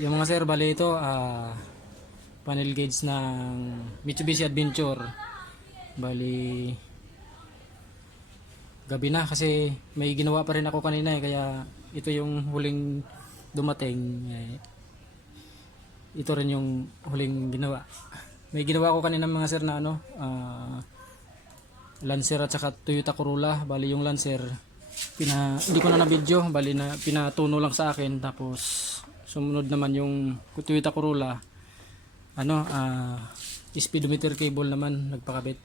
Yung mga sir, bali ito, panel gauge ng Mitsubishi Adventure. Bali, gabi na kasi may ginawa pa rin ako kanina kaya ito yung huling dumating. Ito rin yung huling ginawa. May ginawa ko kanina mga sir na Lancer at saka Toyota Corolla. Bali yung Lancer, hindi ko na video, bali na pinatuno lang sa akin. Tapos sumunod naman yung Toyota Corolla, speedometer cable naman nagpakabit.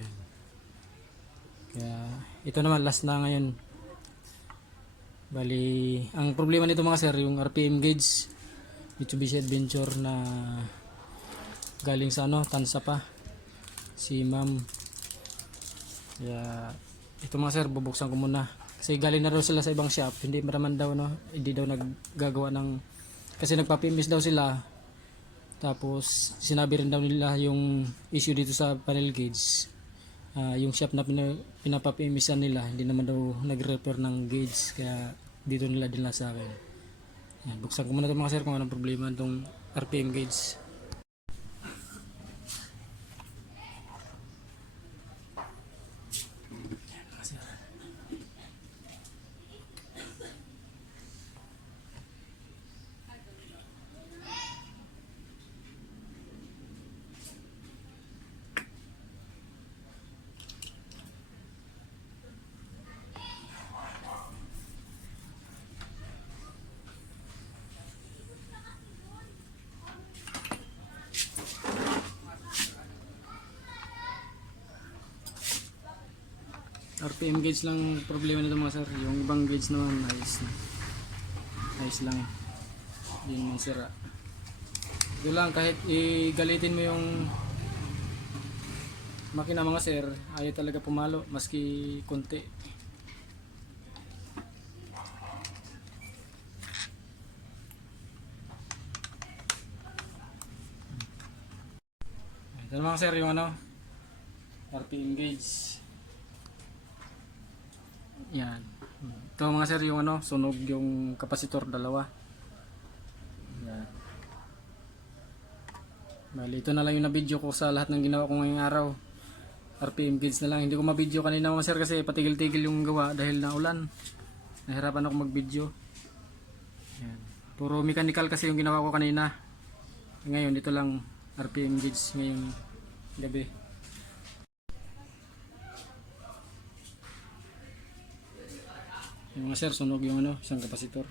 Yan. Kaya ito naman last na ngayon. Bali ang problema nito mga sir, yung RPM gauge Mitsubishi Adventure na galing sa Tansa pa si ma'am. Kaya ito mga sir, bubuksan ko muna kasi galing na daw sila sa ibang shop, hindi maraman daw hindi daw naggagawa ng, kasi nagpa-PMS daw sila. Tapos sinabi rin daw nila yung issue dito sa panel gauge, yung shop na pinapa-PMSan nila hindi naman daw nag-repair ng gauge, kaya dito nila dinala sa akin. Yan, buksan ko muna ito mga sir kung anong problema itong RPM gauge. RPM gauge lang problema nito mga sir, yung ibang gauge naman ayos lang, hindi naman sira. Ito lang, kahit igalitin mo yung makina mga sir, ayaw talaga pumalo maski konti. Ito mga sir yung RPM gauge. Yan. Ito mga sir yung sunog yung kapasitor dalawa. Yan. Bali ito na lang yung na-video ko sa lahat ng ginawa ko ngayong araw. RPM gauge na lang. Hindi ko ma-video kanina mga sir kasi patigil-tigil yung gawa dahil na ulan. Nahirapan ako mag-video. Yan. Puro mechanical kasi yung ginawa ko kanina. Ngayon ito lang RPM gauge ngayong gabi. Yung mga sir, sunog yung isang kapasitor.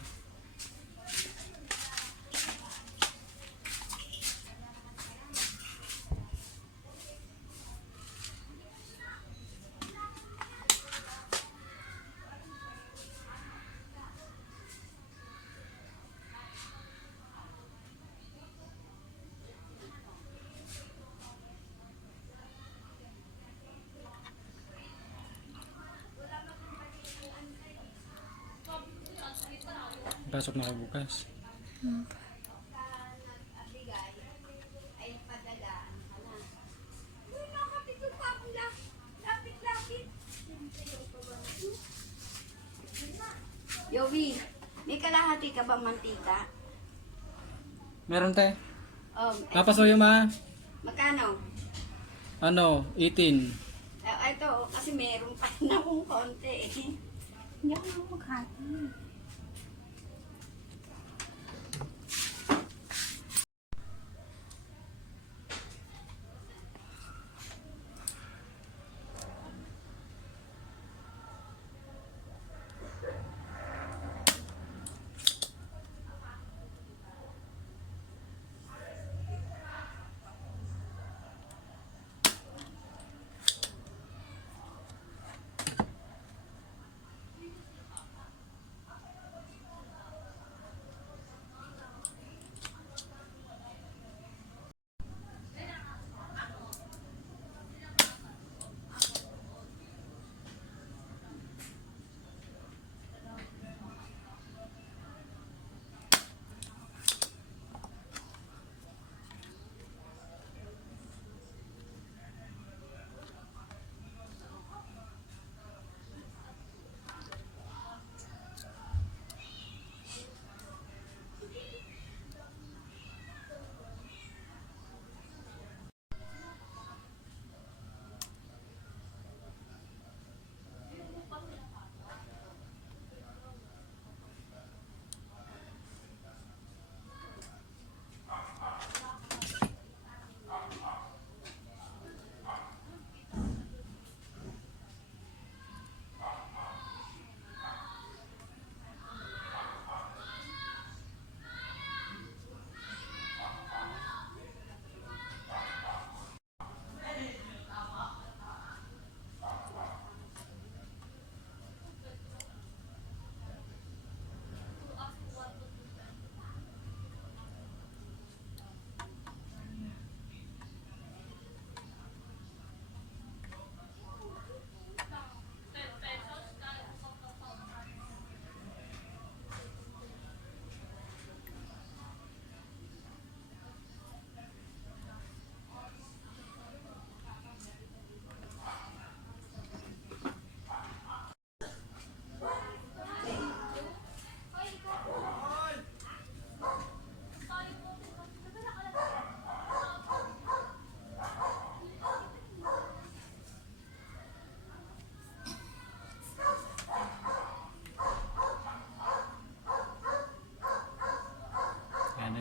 Pasok na ako bukas. Yowi, may kalahati ka ba mantika? Meron tayo. Eh, Napasuyo ma. magkano? 18. Ito, kasi meron pa na akong konti. Hindi ako maghati.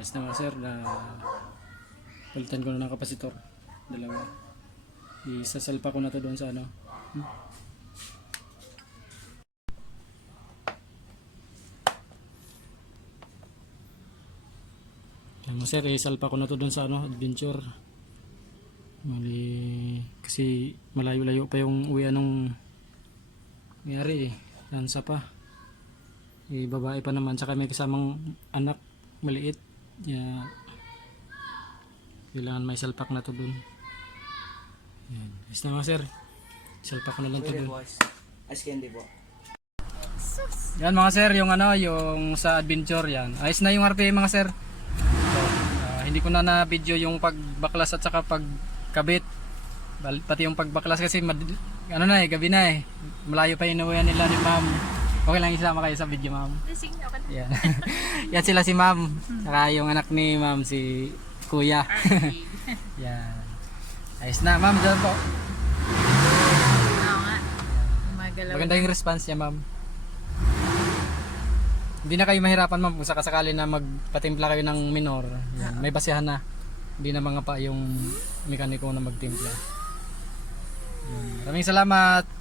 Yes na mga sir, na palitan ko na ng kapasitor. Dalawa. Isasalpa ko na to doon sa ano. Yan mga sir, isalpa ko na to doon sa ano, adventure. Mali, kasi malayo-layo pa yung uwi anong nangyari eh. Lansa pa. Babae pa naman, tsaka may kasamang anak maliit. Yeah. Kailangan may salpak na to dun. Yan. Is na mga sir. Salpak ko na lang to dun. Ice candy po. Yan mga sir, yung ano, yung sa adventure yan. Ayos na yung RPM mga sir. So, hindi ko na video yung pagbaklas at saka pagkabit. Pati yung pagbaklas kasi ano na gabi na eh. Malayo pa inuwihan nila ni ma'am. Okay lang isama kayo sa video ma'am. Sige, okay na. Yan. Yan sila si ma'am. Saka yung anak ni ma'am si kuya. Yan. Ayos na ma'am, dyan po. Oo nga. Gumagalaw. Maganda yung response niya ma'am. Hindi na kayo mahirapan ma'am kung sakasakali na magpatimpla kayo ng minor. Yan. May basihan na. Hindi na mga pa yung mekaniko na magtimpla. Yan. Maraming salamat.